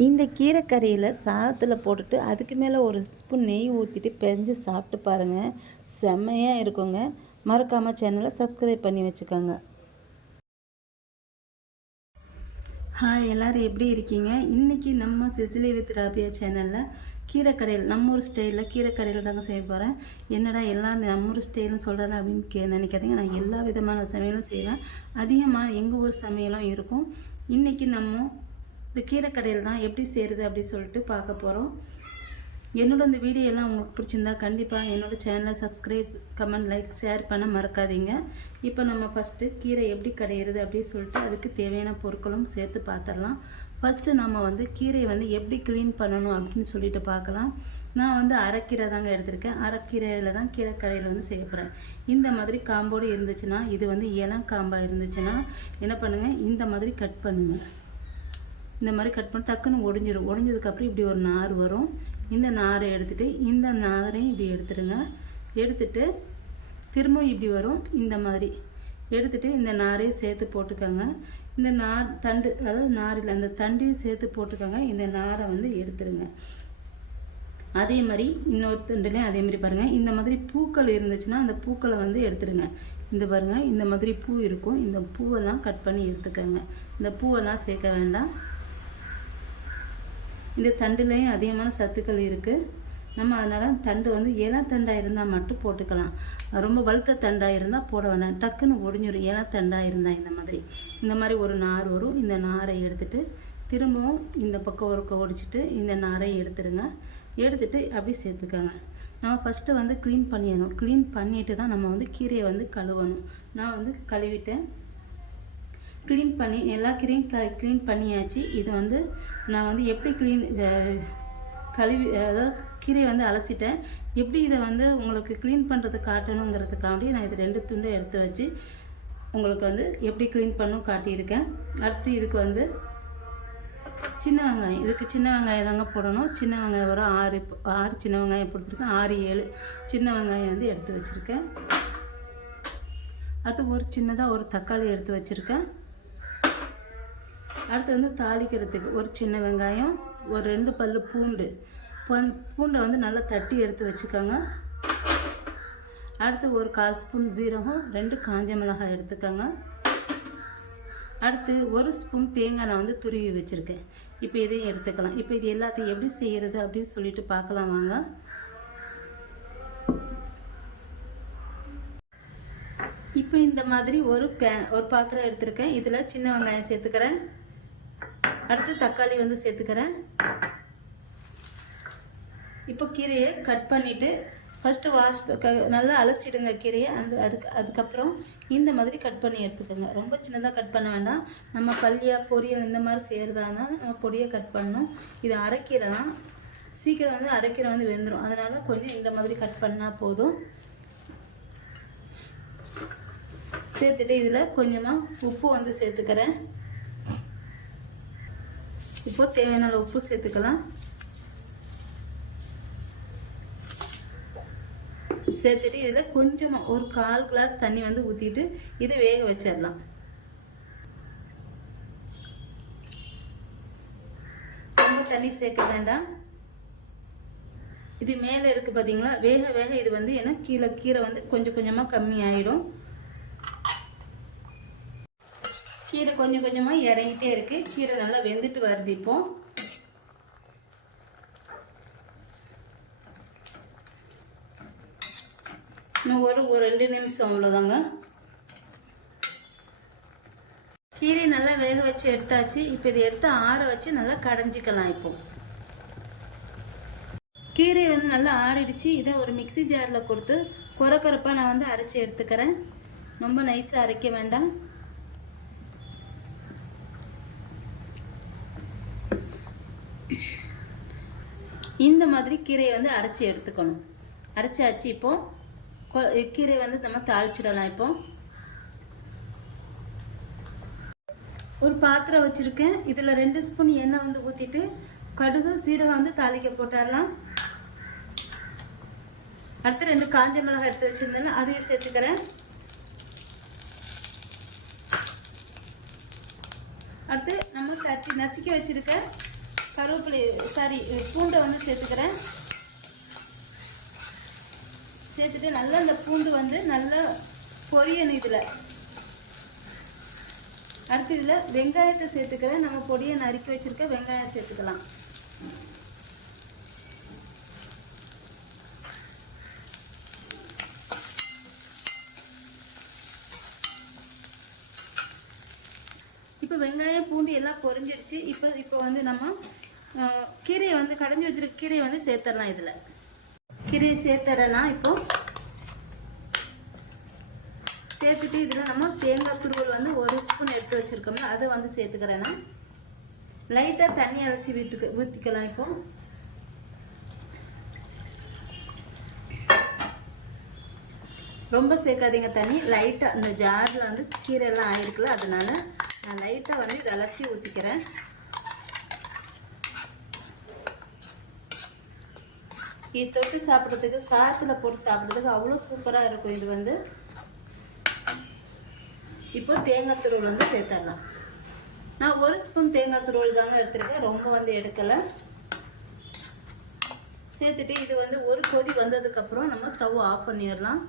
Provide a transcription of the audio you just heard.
இந்த கீரைக்கறியில் சாதத்தில் போட்டுட்டு அதுக்கு மேலே ஒரு ஸ்பூன் நெய் ஊற்றிட்டு பெஞ்சு சாப்பிட்டு பாருங்கள், செம்மையாக இருக்குங்க. மறக்காமல் சேனலை சப்ஸ்கிரைப் பண்ணி வச்சுக்கோங்க. ஹாய், எல்லோரும் எப்படி இருக்கீங்க? இன்றைக்கி நம்ம சிசிலி வித் ராபியா சேனலில் கீரைக்கடையில் நம்ம ஊர் ஸ்டைலில் கீரைக்கடையில் தாங்க செய்ய போகிறேன். என்னடா எல்லோரும் நம்ம ஊர் ஸ்டைல்னு சொல்கிறேன் அப்படின்னு நினைக்காதீங்க. நான் எல்லா விதமான சமையலும் செய்வேன். அதிகமாக எங்கள் ஊர் சமையலும் இருக்கும். இன்றைக்கி நம்ம இந்த கீரைக்கடையில் தான் எப்படி செய்கிறது அப்படி சொல்லிட்டு பார்க்க போகிறோம். என்னோட இந்த வீடியோ எல்லாம் உங்களுக்கு பிடிச்சிருந்தா கண்டிப்பாக என்னோடய சேனலை சப்ஸ்கிரைப், கமெண்ட், லைக், ஷேர் பண்ண மறக்காதீங்க. இப்போ நம்ம ஃபஸ்ட்டு கீரை எப்படி கடையிறது அப்படின்னு சொல்லிட்டு அதுக்கு தேவையான பொருட்களும் சேர்த்து பார்த்துடலாம். ஃபஸ்ட்டு நம்ம கீரையை எப்படி க்ளீன் பண்ணணும் அப்படின்னு சொல்லிட்டு பார்க்கலாம். நான் அரைக்கீரை தாங்க எடுத்திருக்கேன். அரைக்கீரையில் தான் கீரை கடையில் செய்ய போகிறேன். இந்த மாதிரி காம்போடு இருந்துச்சுன்னா, இது இளம் காம்பாக இருந்துச்சுன்னா என்ன பண்ணுங்கள், இந்த மாதிரி கட் பண்ணுங்கள். இந்த மாதிரி கட் பண்ணி டக்குன்னு ஒடிஞ்சிடும். ஒடிஞ்சதுக்கப்புறம் இப்படி ஒரு நார் வரும். இந்த நாரை எடுத்துகிட்டு இந்த நாரையும் இப்படி எடுத்துடுங்க. எடுத்துகிட்டு திரும்பவும் இப்படி வரும். இந்த மாதிரி எடுத்துகிட்டு இந்த நாரையும் சேர்த்து போட்டுக்கோங்க. இந்த நார் தண்டு, அதாவது நாரில் அந்த தண்டையும் சேர்த்து போட்டுக்கோங்க. இந்த நாரை எடுத்துடுங்க. அதே மாதிரி இன்னொரு தண்டுலேயும் அதே மாதிரி பாருங்கள், இந்த மாதிரி பூக்கள் இருந்துச்சுன்னா அந்த பூக்களை எடுத்துடுங்க. இந்த பாருங்கள், இந்த மாதிரி பூ இருக்கும். இந்த பூவெல்லாம் கட் பண்ணி எடுத்துக்கோங்க. இந்த பூவெல்லாம் சேர்க்க வேண்டாம். இந்த தண்டுலேயும் அதிகமான சத்துக்கள் இருக்குது. நம்ம அதனால் தண்டு இளம் தண்டாக இருந்தால் மட்டும் போட்டுக்கலாம். ரொம்ப வலுத்த தண்டாக இருந்தால் போட வேண்டாம், டக்குன்னு ஒடிஞ்சிடும். இளம் தண்டாக இருந்தால் இந்த மாதிரி ஒரு நார் வரும். இந்த நாரை எடுத்துகிட்டு திரும்பவும் இந்த பக்கம் ஒருக்க ஒடிச்சிட்டு இந்த நாரை எடுத்துடுங்க. எடுத்துகிட்டு அப்படி சேர்த்துக்கோங்க. நம்ம ஃபஸ்ட்டு க்ளீன் பண்ணிடணும். க்ளீன் பண்ணிவிட்டு தான் நம்ம கீரையை கழுவணும். நான் கழுவிட்டேன். க்ளீன் பண்ணி எல்லா கீரையும் க்ளீன் பண்ணியாச்சு. இது நான் எப்படி கழுவி, அதாவது கீரையை அலசிட்டேன். எப்படி இதை உங்களுக்கு க்ளீன் பண்ணுறது காட்டணுங்கிறதுக்காண்டி நான் இது 2 துண்டை எடுத்து வச்சு உங்களுக்கு எப்படி க்ளீன் பண்ணணும் காட்டியிருக்கேன். அடுத்து இதுக்கு சின்ன வெங்காயம், இதுக்கு சின்ன வெங்காயம் தாங்க போடணும். சின்ன வெங்காயம் ஒரு 6 சின்ன வெங்காயம் போட்டுருக்கேன். 6, 7 சின்ன வெங்காயம் எடுத்து வச்சுருக்கேன். அடுத்து ஒரு சின்னதாக ஒரு தக்காளி எடுத்து வச்சுருக்கேன். அடுத்து தாளிக்கிறதுக்கு ஒரு சின்ன வெங்காயம், ஒரு 2 பல்லு பூண்டை நல்லா தட்டி எடுத்து வச்சுக்கோங்க. அடுத்து ஒரு 1/4 ஸ்பூன் ஜீரகம், 2 காஞ்ச மிளகாய் எடுத்துக்கோங்க. அடுத்து 1 ஸ்பூன் தேங்காய் நான் துருவி வச்சுருக்கேன். இப்போ இதையும் எடுத்துக்கலாம். இப்போ இது எல்லாத்தையும் எப்படி செய்கிறது அப்படின்னு சொல்லிட்டு பார்க்கலாம் வாங்க. இப்போ இந்த மாதிரி ஒரு பாத்திரம் எடுத்துருக்கேன். இதில் சின்ன வெங்காயம் சேர்த்துக்கிறேன். அடுத்து தக்காளி சேர்த்துக்கிறேன். இப்போ கீரையை கட் பண்ணிவிட்டு ஃபஸ்ட்டு நல்லா அலசிடுங்க கீரையை. அதுக்கப்புறம் இந்த மாதிரி கட் பண்ணி எடுத்துக்கோங்க. ரொம்ப சின்னதாக கட் பண்ண வேண்டாம். நம்ம பல்லியாக பொரியல் இந்த மாதிரி செய்கிறதா இருந்தால் நம்ம பொடியை கட் பண்ணணும். இது அரைக்கீரை தான், சீக்கிரம் அரைக்கீரை வெந்துடும். அதனால் கொஞ்சம் இந்த மாதிரி கட் பண்ணால் போதும். சேர்த்துட்டு இதில் கொஞ்சமாக உப்பு சேர்த்துக்கிறேன். இப்போ தேவையான உப்பு சேர்த்துக்கலாம். சேர்த்துட்டு இதில் கொஞ்சமாக ஒரு 1/4 கிளாஸ் தண்ணி ஊற்றிட்டு இது வேக வச்சிடலாம். ரொம்ப தண்ணி சேர்க்க வேண்டாம். இது மேலே இருக்குது பார்த்தீங்களா, வேக வேக இது ஏன்னா கீரை கொஞ்சம் கொஞ்சமாக கம்மி ஆகிடும். கீரை கொஞ்சம் கொஞ்சமாக இறங்கிட்டே இருக்குது. கீரை நல்லா வெந்துட்டு வருது. இப்போ இன்னும் ஒரு 2 நிமிஷம் அவ்வளோதாங்க. கீரை நல்லா வேக வச்சு எடுத்தாச்சு. இப்போ இதை எடுத்து ஆற வச்சு நல்லா கடைஞ்சிக்கலாம். இப்போ கீரை நல்லா ஆறிடுச்சு. இதை ஒரு மிக்சி ஜாரில் கொடுத்து குறப்பாக நான் அரைச்சி எடுத்துக்கிறேன். ரொம்ப நைஸாக அரைக்க வேண்டாம். இந்த மாதிரி கீரையை அரைச்சி எடுத்துக்கணும். அரைச்சாச்சு. இப்போது கீரை நம்ம தாளிச்சிடலாம். இப்போ ஒரு பாத்திரம் வச்சுருக்கேன். இதில் 2 ஸ்பூன் எண்ணெய் ஊற்றிட்டு கடுகு, சீரகம் தாளிக்க போட்டுடலாம். அடுத்து 2 காஞ்ச மிளகாய் எடுத்து வச்சுருந்தேன், அதையும் சேர்த்துக்கிறேன். அடுத்து நம்ம நசுக்கி வச்சுருக்க கருவேப்பிலை பூண்டை வந்து சேர்த்துக்கிறேன். சேர்த்துட்டு நல்லா இந்த பூண்டு வந்து நல்லா பொரியணும். இதில் அடுத்து இதில் வெங்காயத்தை சேர்த்துக்கிறேன். நம்ம பொடியை நறுக்கி வச்சுருக்க வெங்காயம் சேர்த்துக்கலாம். இப்போ வெங்காயம் பூண்டு எல்லாம் பொரிஞ்சிடுச்சு. இப்போ வந்து நம்ம கீரையை வந்து கடைஞ்சி வச்சுருக்க கீரையை வந்து சேர்த்துடலாம். இதில் கீரையை சேர்த்துறேன்னா இப்போ சேர்த்துட்டு இதில் நம்ம தேங்காய் துருவல் வந்து 1 ஸ்பூன் எடுத்து வச்சுருக்கோம்ல அதை வந்து சேர்த்துக்கிறேன்னா லைட்டாக தண்ணி அரைச்சி ஊற்றிக்கலாம். இப்போ ரொம்ப சேர்க்காதீங்க தண்ணி. லைட்டாக இந்த ஜாரில் வந்து கீரையெல்லாம் ஆகிருக்குல்ல, அதனால நான் லைட்டாக வந்து இதை அலசி ஊற்றிக்கிறேன். இது தொட்டு சாப்பிட்றதுக்கு சாதத்தில் போட்டு சாப்பிட்றதுக்கு அவ்வளோ சூப்பராக இருக்கும். இது வந்து இப்போ தேங்காய் துருவல் வந்து சேர்த்துடலாம். நான் 1 ஸ்பூன் தேங்காய் துருவல் தாங்க எடுத்துருக்கேன், ரொம்ப வந்து எடுக்கலை. சேர்த்துட்டு இது வந்து ஒரு கொதி வந்ததுக்கப்புறம் நம்ம ஸ்டவ் ஆஃப் பண்ணிடலாம்.